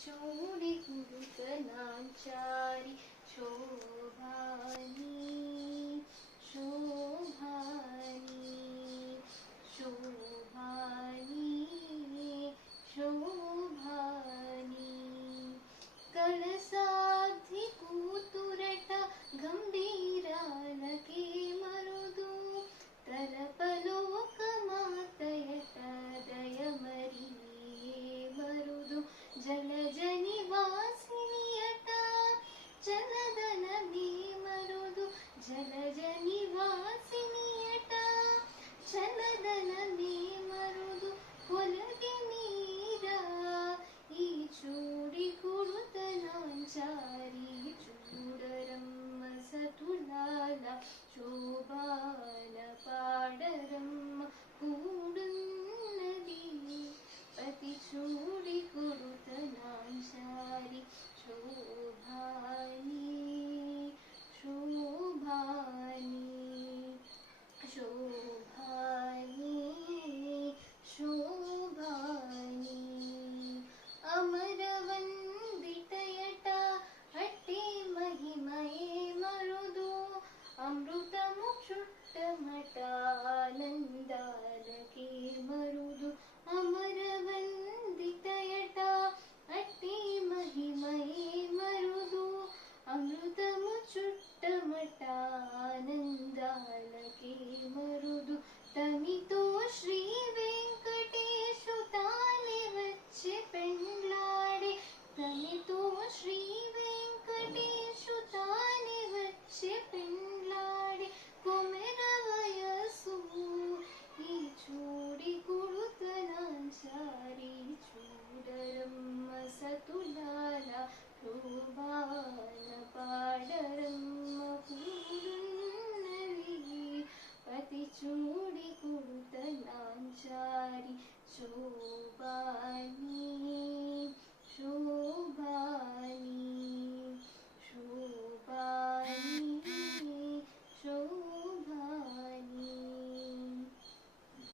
चूड़ी कुरुतनाचारी शोभानी शोभानी शोभानी शोभानी कलसाधि कूतुरट गंभीरालके मरुदु तलपलोकमातयट दयमरिये मरुदु जलज निवासिनियट चलदन मे मरुदु जलज निवासिनियट चलदन मे मरुदु कोलगे मीरा ई चूड़ी कुरुतनाचारी चूडरम्म सतुलाल शोभान पाडरम्म कूडुन्नदी पति चूड़ी कुरुतनाचारी शोभानी शोभानी शोभानी शोभानी अमरवंदितयट अट्टे महिमये मरुदु अमृतमुक्षुट्टमटानंदालके मरुदु अमरवंदितयट अट्टे महिमये मरुदु अमृतमुक्षुट्टमटानंदालके मरुदु तमितो श्री वेंकटेशु ताने वच्चे पेंड्लाडे तमितो श्री वेंकटेशु ताने वच्चे पेंड्लाडे कोमेर वयसु ई चूड़ी कुरुतनाचारी चूडरम्म सतुलाल शोभान पाडरम्म कूडुन्नदी पति चूड़ी कुरुतनाचारी